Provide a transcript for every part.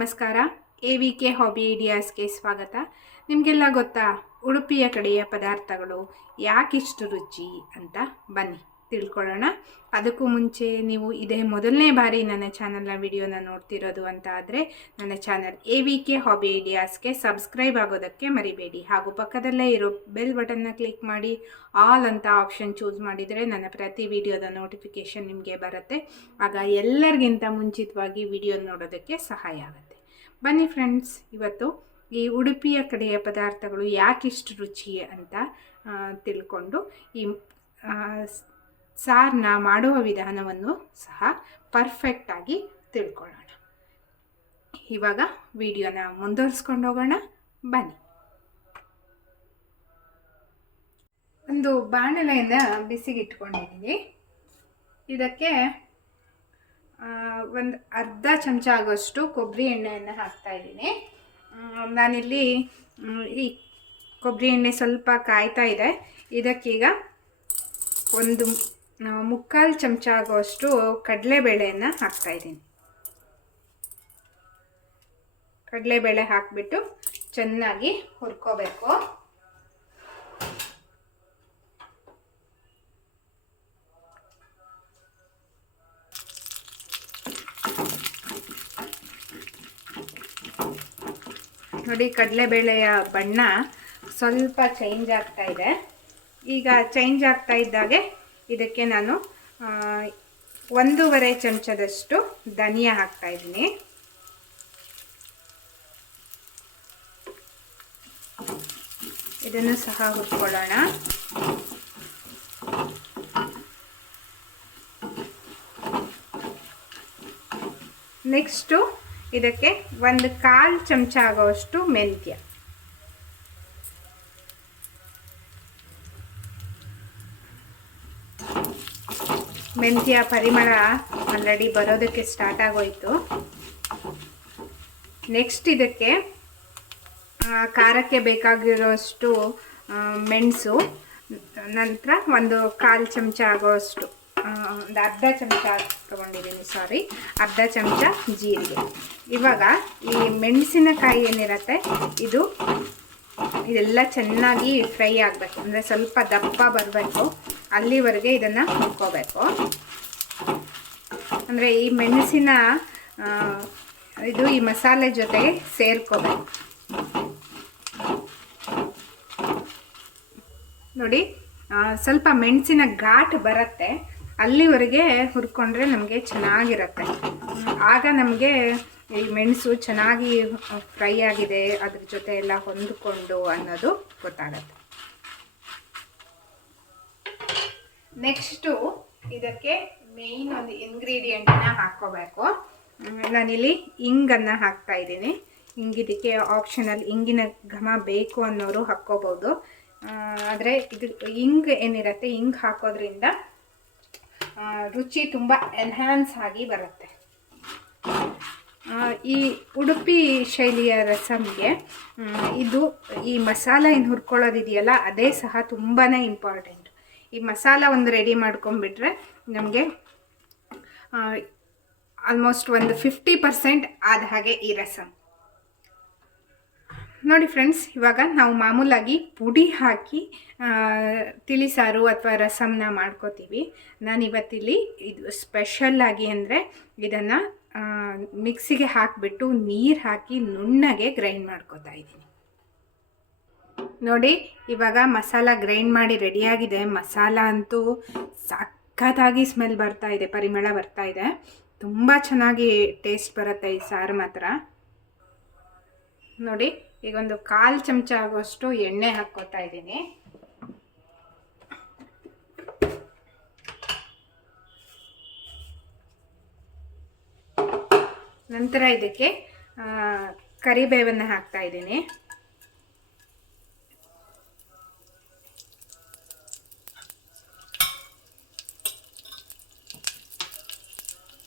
ನಮಸ್ಕಾರ. A V K hobby ಐಡಿಯಾಸ್ಗೆ ಸ್ವಾಗತ. ನಿಮಗೆಲ್ಲ ಗೊತ್ತಾ? ಉಡುಪಿಯ ಕಡೆಯ ಪದಾರ್ಥಗಳು ಯಾಕಿಷ್ಟು ರುಚಿ ಅಂತ? ಬನ್ನಿ, ತಿಳ್ಕೊಳ್ಳೋಣ. ಅದಕ್ಕೂ ಮುಂಚೆ ನೀವು ಇದೇ ಮೊದಲನೇ ಬಾರಿ ನನ್ನ ಚಾನಲ್ನ ವಿಡಿಯೋನ ನೋಡ್ತಿರೋದು ಅಂತ ಆದರೆ, ನನ್ನ channel A V K hobby ಐಡಿಯಾಸ್ಗೆ subscribe ಆಗೋದಕ್ಕೆ ಮರಿಬೇಡಿ. ಹಾಗೂ ಪಕ್ಕದಲ್ಲೇ ಇರೋ ಬೆಲ್ ಬಟನ್ನ ಕ್ಲಿಕ್ ಮಾಡಿ, ಆಲ್ ಅಂತ ಆಪ್ಷನ್ ಚೂಸ್ ಮಾಡಿದರೆ ನನ್ನ ಪ್ರತಿ ವಿಡಿಯೋದ ನೋಟಿಫಿಕೇಷನ್ ನಿಮಗೆ ಬರುತ್ತೆ. ಆಗ ಎಲ್ಲರಿಗಿಂತ ಮುಂಚಿತವಾಗಿ ವಿಡಿಯೋ ನೋಡೋದಕ್ಕೆ ಸಹಾಯ ಆಗುತ್ತೆ. ಬನ್ನಿ ಫ್ರೆಂಡ್ಸ್, ಇವತ್ತು ಈ ಉಡುಪಿಯ ಕಡೆಯ ಪದಾರ್ಥಗಳು ಯಾಕಿಷ್ಟು ರುಚಿ ಅಂತ ತಿಳ್ಕೊಂಡು ಈ ಸಾರನ್ನ ಮಾಡುವ ವಿಧಾನವನ್ನು ಸಹ ಪರ್ಫೆಕ್ಟಾಗಿ ತಿಳ್ಕೊಳ್ಳೋಣ. ಇವಾಗ ವಿಡಿಯೋನ ಮುಂದುವರಿಸ್ಕೊಂಡು ಹೋಗೋಣ, ಬನ್ನಿ. ಒಂದು ಬಾಣಲೆಯನ್ನು ಬಿಸಿಗಿಟ್ಕೊಂಡಿದ್ದೀನಿ. ಇದಕ್ಕೆ ಒಂದು ಅರ್ಧ ಚಮಚ ಆಗೋಷ್ಟು ಕೊಬ್ಬರಿ ಎಣ್ಣೆಯನ್ನು ಹಾಕ್ತಾ ಇದ್ದೀನಿ. ನಾನಿಲ್ಲಿ ಈ ಕೊಬ್ಬರಿ ಎಣ್ಣೆ ಸ್ವಲ್ಪ ಕಾಯ್ತಾ ಇದೆ. ಇದಕ್ಕೀಗ ಒಂದು ಮುಕ್ಕಾಲು ಚಮಚ ಆಗುವಷ್ಟು ಕಡಲೆಬೇಳೆಯನ್ನು ಹಾಕ್ತಾ ಇದ್ದೀನಿ. ಕಡಲೆಬೇಳೆ ಹಾಕಿಬಿಟ್ಟು ಚೆನ್ನಾಗಿ ಹುರ್ಕೋಬೇಕು. ನೋಡಿ ಕಡಲೆಬೇಳೆಯ ಬಣ್ಣ ಸ್ವಲ್ಪ ಚೇಂಜ್ ಆಗ್ತಾ ಇದೆ. ಈಗ ಚೇಂಜ್ ಆಗ್ತಾ ಇದ್ದಾಗೆ ಇದಕ್ಕೆ ನಾನು ಒಂದೂವರೆ ಚಮಚದಷ್ಟು ಧನಿಯಾ ಹಾಕ್ತಾ ಇದ್ದೀನಿ. ಇದನ್ನು ಸಹ ಹುರ್ಕೊಳ್ಳೋಣ. ನೆಕ್ಸ್ಟು ಇದಕ್ಕೆ ಒಂದು ಕಾಲು ಚಮಚ ಆಗೋವಷ್ಟು ಮೆಂತ್ಯ. ಮೆಂತ್ಯ ಪರಿಮಳ ಆಲ್ರೆಡಿ ಬರೋದಕ್ಕೆ ಸ್ಟಾರ್ಟ್ ಆಗೋಯ್ತು. ನೆಕ್ಸ್ಟ್ ಇದಕ್ಕೆ ಖಾರಕ್ಕೆ ಬೇಕಾಗಿರೋಷ್ಟು ಮೆಣಸು, ನಂತರ ಒಂದು ಕಾಲು ಚಮಚ ಆಗೋಷ್ಟು ಒಂದು ಅರ್ಧ ಚಮಚ ತೊಗೊಂಡಿದ್ದೀನಿ ಸಾರಿ ಅರ್ಧ ಚಮಚ ಜೀರಿಗೆ. ಇವಾಗ ಈ ಮೆಣಸಿನಕಾಯಿ ಏನಿರತ್ತೆ, ಇದು ಇದೆಲ್ಲ ಚೆನ್ನಾಗಿ ಫ್ರೈ ಆಗಬೇಕು. ಅಂದರೆ ಸ್ವಲ್ಪ ದಪ್ಪ ಬರಬೇಕು. ಅಲ್ಲಿವರೆಗೆ ಇದನ್ನು ಹುರ್ಕೋಬೇಕು. ಅಂದರೆ ಈ ಮೆಣಸಿನ ಇದು ಈ ಮಸಾಲೆ ಜೊತೆ ಸೇರ್ಕೋಬೇಕು. ನೋಡಿ ಸ್ವಲ್ಪ ಮೆಣಸಿನ ಘಾಟ್ ಬರುತ್ತೆ. ಅಲ್ಲಿವರೆಗೆ ಹುರ್ಕೊಂಡ್ರೆ ನಮಗೆ ಚೆನ್ನಾಗಿರತ್ತೆ. ಆಗ ನಮಗೆ ಈ ಮೆಣಸು ಚೆನ್ನಾಗಿ ಫ್ರೈ ಆಗಿದೆ, ಅದ್ರ ಜೊತೆ ಎಲ್ಲ ಹೊಂದಿಕೊಂಡು ಅನ್ನೋದು ಗೊತ್ತಾಗತ್ತೆ. ನೆಕ್ಸ್ಟು ಇದಕ್ಕೆ ಮೇಯ್ನ್ ಒಂದು ಇಂಗ್ರೀಡಿಯೆಂಟನ್ನ ಹಾಕ್ಕೋಬೇಕು. ನಾನಿಲ್ಲಿ ಇಂಗನ್ನು ಹಾಕ್ತಾ ಇದ್ದೀನಿ. ಹಿಂಗಿದಕ್ಕೆ ಆಪ್ಷನಲ್ ಇಂಗಿನ ಘಮ ಬೇಕು ಅನ್ನೋರು ಹಾಕ್ಕೋಬೋದು. ಆದರೆ ಇದು ಇಂಗ್ ಏನಿರುತ್ತೆ, ಇಂಗ್ ಹಾಕೋದ್ರಿಂದ ರುಚಿ ತುಂಬ ಎನ್ಹ್ಯಾನ್ಸ್ ಆಗಿ ಬರುತ್ತೆ. ಈ ಉಡುಪಿ ಶೈಲಿಯ ರಸಮ್ಗೆ ಇದು ಈ ಮಸಾಲ ಏನು ಹುರ್ಕೊಳ್ಳೋದಿದೆಯಲ್ಲ, ಅದೇ ಸಹ ತುಂಬಾ ಇಂಪಾರ್ಟೆಂಟ್ ಈ ಮಸಾಲ ಒಂದು ರೆಡಿ ಮಾಡ್ಕೊಂಡ್ಬಿಟ್ರೆ ನಮಗೆ ಆಲ್ಮೋಸ್ಟ್ ಒಂದು ಫಿಫ್ಟಿ ಪರ್ಸೆಂಟ್ ಆದ ಹಾಗೆ ಈ ರಸಮ್ ನೋಡಿ ಫ್ರೆಂಡ್ಸ್, ಇವಾಗ ನಾವು ಮಾಮೂಲಾಗಿ ಪುಡಿ ಹಾಕಿ ತಿಳಿಸಾರು ಅಥವಾ ರಸಮ್ನ ಮಾಡ್ಕೋತೀವಿ. ನಾನು ಇವತ್ತಿಲ್ಲಿ ಇದು ಸ್ಪೆಷಲ್ಲಾಗಿ ಅಂದರೆ ಇದನ್ನು ಮಿಕ್ಸಿಗೆ ಹಾಕಿಬಿಟ್ಟು ನೀರು ಹಾಕಿ ನುಣ್ಣಗೆ ಗ್ರೈಂಡ್ ಮಾಡ್ಕೋತಾ ಇದ್ದೀನಿ. ನೋಡಿ, ಇವಾಗ ಮಸಾಲ ಗ್ರೈಂಡ್ ಮಾಡಿ ರೆಡಿಯಾಗಿದೆ ಮಸಾಲ ಅಂತೂ ಸಖತ್ತಾಗಿ ಸ್ಮೆಲ್ ಬರ್ತಾ ಇದೆ, ಪರಿಮಳ ಬರ್ತಾ ಇದೆ. ತುಂಬ ಚೆನ್ನಾಗಿ ಟೇಸ್ಟ್ ಬರುತ್ತೆ ಈ ಸಾರು ಮಾತ್ರ. ನೋಡಿ ಈಗ ಒಂದು ಕಾಲು ಚಮಚ ಆಗುವಷ್ಟು ಎಣ್ಣೆ ಹಾಕ್ಕೋತಾ ಇದ್ದೀನಿ. ನಂತರ ಇದಕ್ಕೆ ಕರಿಬೇವನ್ನು ಹಾಕ್ತಾ ಇದ್ದೀನಿ.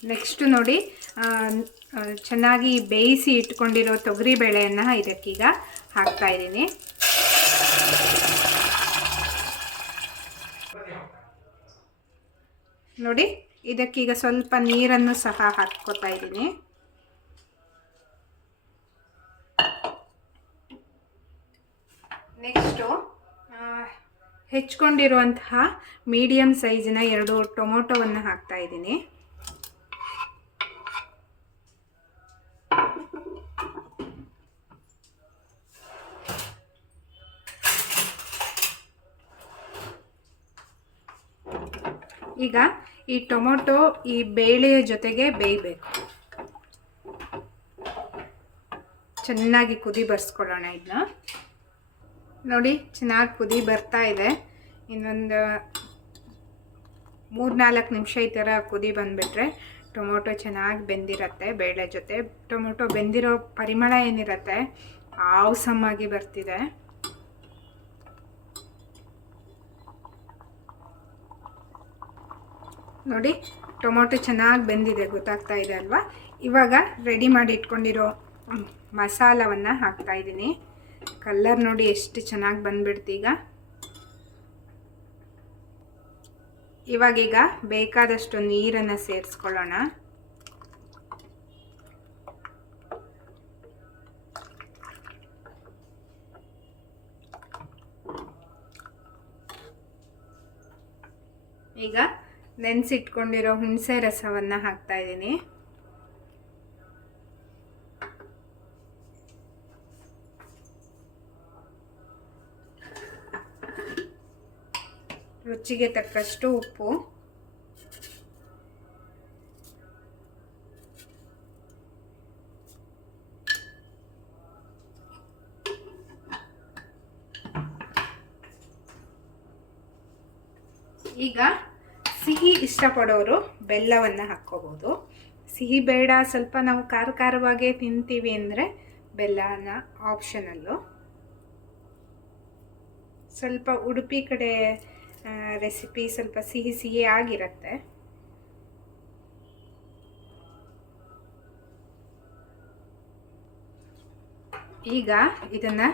ನೆಕ್ಸ್ಟ್ ನೋಡಿ ಚೆನ್ನಾಗಿ ಬೇಯಿಸಿ ಇಟ್ಕೊಂಡಿರೋ ತೊಗರಿ ಬೇಳೆಯನ್ನು ಇದಕ್ಕೀಗ ಹಾಕ್ತಾ ಇದ್ದೀನಿ. ನೋಡಿ, ಇದಕ್ಕೀಗ ಸ್ವಲ್ಪ ನೀರನ್ನು ಸಹ ಹಾಕ್ಕೋತಾ ಇದ್ದೀನಿ. ನೆಕ್ಸ್ಟು ಹೆಚ್ಕೊಂಡಿರುವಂತಹ ಮೀಡಿಯಮ್ ಸೈಜಿನ ಎರಡು ಟೊಮೊಟೊವನ್ನು ಹಾಕ್ತಾ ಇದ್ದೀನಿ. ಈಗ ಈ ಟೊಮೊಟೊ ಈ ಬೇಳೆಯ ಜೊತೆಗೆ ಬೇಯಬೇಕು. ಚೆನ್ನಾಗಿ ಕುದಿ ಬರ್ಸ್ಕೊಳ್ಳೋಣ ಇದನ್ನ ನೋಡಿ, ಚೆನ್ನಾಗಿ ಕುದಿ ಬರ್ತಾ ಇದೆ. ಇನ್ನೊಂದು ಮೂರ್ನಾಲ್ಕು ನಿಮಿಷ ಈ ಥರ ಕುದಿ ಬಂದುಬಿಟ್ರೆ ಟೊಮೊಟೊ ಚೆನ್ನಾಗಿ ಬೆಂದಿರತ್ತೆ ಬೇಳೆ ಜೊತೆ. ಟೊಮೊಟೊ ಬೆಂದಿರೋ ಪರಿಮಳ ಏನಿರತ್ತೆ? ಆವಸಮ್ಮಾಗಿ ಬರ್ತಿದೆ. ನೋಡಿ, ಟೊಮೊಟೊ ಚೆನ್ನಾಗಿ ಬೆಂದಿದೆ, ಗೊತ್ತಾಗ್ತಾ ಇದೆ ಅಲ್ವಾ? ಇವಾಗ ರೆಡಿ ಮಾಡಿ ಇಟ್ಕೊಂಡಿರೋ ಮಸಾಲವನ್ನು ಹಾಕ್ತಾ ಇದ್ದೀನಿ. ಕಲ್ಲರ್ ನೋಡಿ ಎಷ್ಟು ಚೆನ್ನಾಗಿ ಬಂದ್ಬಿಡ್ತು ಈಗ. ಇವಾಗೀಗ ಬೇಕಾದಷ್ಟು ನೀರನ್ನು ಸೇರಿಸ್ಕೊಳ್ಳೋಣ. ಈಗ ನೆನೆಸಿಟ್ಕೊಂಡಿರೋ ಹುಣಸೆ ರಸವನ್ನು ಹಾಕ್ತಾ ಇದ್ದೀನಿ. ರುಚಿಗೆ ತಕ್ಕಷ್ಟು ಉಪ್ಪು. ಈಗ ಸಿಹಿ ಇಷ್ಟಪಡೋರು ಬೆಲ್ಲವನ್ನು ಹಾಕ್ಕೋಬೋದು. ಸಿಹಿ ಬೇಡ, ಸ್ವಲ್ಪ ನಾವು ಖಾರ ಖಾರವಾಗೆ ತಿಂತೀವಿ ಅಂದರೆ ಬೆಲ್ಲನ ಆಪ್ಷನಲ್ಲು ಸ್ವಲ್ಪ ಉಡುಪಿ ಕಡೆ ರೆಸಿಪಿ ಸ್ವಲ್ಪ ಸಿಹಿ ಸಿಹಿ ಆಗಿರುತ್ತೆ. ಈಗ ಇದನ್ನು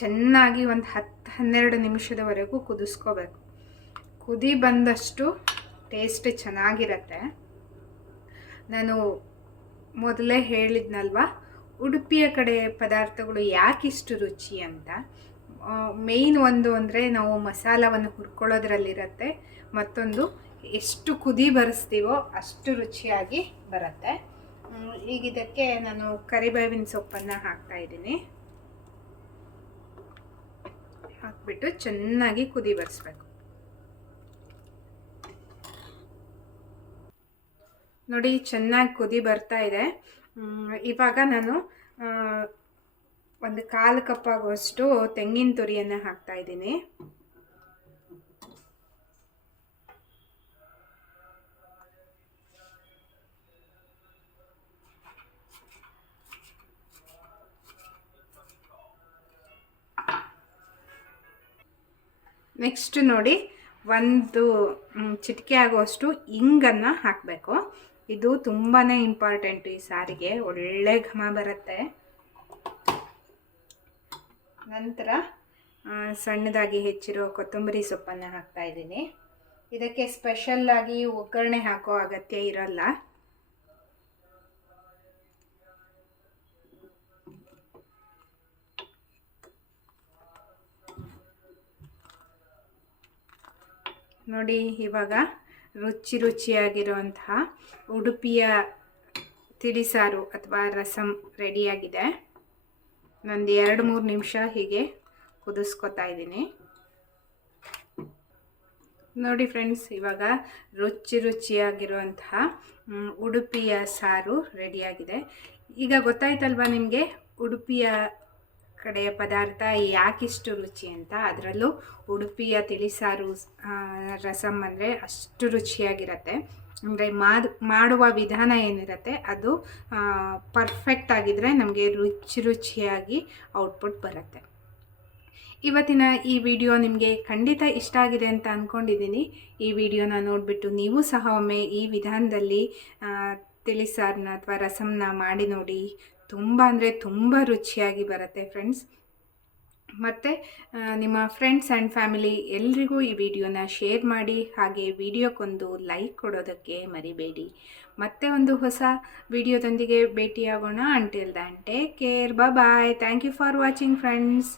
ಚೆನ್ನಾಗಿ ಒಂದು ಹತ್ತು ಹನ್ನೆರಡು ನಿಮಿಷದವರೆಗೂ ಕುದಿಸ್ಕೋಬೇಕು. ಕುದಿ ಬಂದಷ್ಟು ಟೇಸ್ಟ್ ಚೆನ್ನಾಗಿರತ್ತೆ. ನಾನು ಮೊದಲೇ ಹೇಳಿದ್ನಲ್ವ, ಉಡುಪಿಯ ಕಡೆ ಪದಾರ್ಥಗಳು ಯಾಕಿಷ್ಟು ರುಚಿ ಅಂತ? ಮೇಯ್ನ್ ಒಂದು ಅಂದರೆ ನಾವು ಮಸಾಲವನ್ನು ಹುರ್ಕೊಳ್ಳೋದ್ರಲ್ಲಿರತ್ತೆ, ಮತ್ತೊಂದು ಎಷ್ಟು ಕುದಿ ಬರೆಸ್ತೀವೋ ಅಷ್ಟು ರುಚಿಯಾಗಿ ಬರುತ್ತೆ. ಈಗ ಇದಕ್ಕೆ ನಾನು ಕರಿಬೇವಿನ ಸೊಪ್ಪನ್ನು ಹಾಕ್ತಾ ಇದ್ದೀನಿ. ಹಾಕ್ಬಿಟ್ಟು ಚೆನ್ನಾಗಿ ಕುದಿ ಬರೆಸ್ಬೇಕು. ನೋಡಿ, ಚೆನ್ನಾಗಿ ಕುದಿ ಬರ್ತಾ ಇದೆ. ಇವಾಗ ನಾನು ಒಂದು ಕಾಲು ಕಪ್ ಆಗುವಷ್ಟು ತೆಂಗಿನ ತುರಿಯನ್ನು ಹಾಕ್ತಾ ಇದ್ದೀನಿ. ನೆಕ್ಸ್ಟ್ ನೋಡಿ, ಒಂದು ಚಿಟಿಕೆ ಆಗುವಷ್ಟು ಇಂಗನ್ನು ಹಾಕಬೇಕು. ಇದು ತುಂಬಾ ಇಂಪಾರ್ಟೆಂಟ್ ಈ ಸಾರಿಗೆ. ಒಳ್ಳೆ ಘಮ ಬರುತ್ತೆ. ನಂತರ ಸಣ್ಣದಾಗಿ ಹೆಚ್ಚಿರೋ ಕೊತ್ತಂಬರಿ ಸೊಪ್ಪನ್ನು ಹಾಕ್ತಾ ಇದ್ದೀನಿ. ಇದಕ್ಕೆ ಸ್ಪೆಷಲ್ಲಾಗಿ ಒಗ್ಗರಣೆ ಹಾಕೋ ಅಗತ್ಯ ಇರಲ್ಲ. ನೋಡಿ, ಇವಾಗ ರುಚಿ ರುಚಿಯಾಗಿರುವಂತಹ ಉಡುಪಿಯ ತಿಳಿಸಾರು ಅಥವಾ ರಸಂ ರೆಡಿಯಾಗಿದೆ. ನಂದು ಎರಡು ಮೂರು ನಿಮಿಷ ಹೀಗೆ ಕುದಿಸ್ಕೊತಾ ಇದ್ದೀನಿ. ನೋಡಿ ಫ್ರೆಂಡ್ಸ್, ಇವಾಗ ರುಚಿ ರುಚಿಯಾಗಿರುವಂತಹ ಉಡುಪಿಯ ಸಾರು ರೆಡಿಯಾಗಿದೆ. ಈಗ ಗೊತ್ತಾಯ್ತಲ್ವಾ ನಿಮಗೆ ಉಡುಪಿಯ ಕಡೆಯ ಪದಾರ್ಥ ಯಾಕಿಷ್ಟು ರುಚಿ ಅಂತ ಅದರಲ್ಲೂ ಉಡುಪಿಯ ತಿಳಿಸಾರು ರಸಂ ಅಂದರೆ ಅಷ್ಟು ರುಚಿಯಾಗಿರತ್ತೆ. ಅಂದರೆ ಮಾಡ್ ಮಾಡುವ ವಿಧಾನ ಏನಿರುತ್ತೆ ಅದು ಪರ್ಫೆಕ್ಟ್ ಆಗಿದ್ದರೆ ನಮಗೆ ರುಚಿ ರುಚಿಯಾಗಿ ಔಟ್ಪುಟ್ ಬರುತ್ತೆ. ಇವತ್ತಿನ ಈ ವಿಡಿಯೋ ನಿಮಗೆ ಖಂಡಿತ ಇಷ್ಟ ಆಗಿದೆ ಅಂತ ಅಂದ್ಕೊಂಡಿದ್ದೀನಿ ಈ ವಿಡಿಯೋನ ನೋಡಿಬಿಟ್ಟು ನೀವು ಸಹ ಒಮ್ಮೆ ಈ ವಿಧಾನದಲ್ಲಿ ತಿಳಿಸಾರನ್ನ ಅಥವಾ ರಸಮ್ನ ಮಾಡಿ ನೋಡಿ ತುಂಬ ಅಂದರೆ ತುಂಬ ರುಚಿಯಾಗಿ ಬರುತ್ತೆ ಫ್ರೆಂಡ್ಸ್ ಮತ್ತು ನಿಮ್ಮ ಫ್ರೆಂಡ್ಸ್ ಆ್ಯಂಡ್ ಫ್ಯಾಮಿಲಿ ಎಲ್ರಿಗೂ ಈ ವಿಡಿಯೋನ ಶೇರ್ ಮಾಡಿ, ಹಾಗೆ ವಿಡಿಯೋಕ್ಕೊಂದು ಲೈಕ್ ಕೊಡೋದಕ್ಕೆ ಮರಿಬೇಡಿ. ಮತ್ತೆ ಒಂದು ಹೊಸ ವಿಡಿಯೋದೊಂದಿಗೆ ಭೇಟಿಯಾಗೋಣ. Until then take care bye thank you for watching friends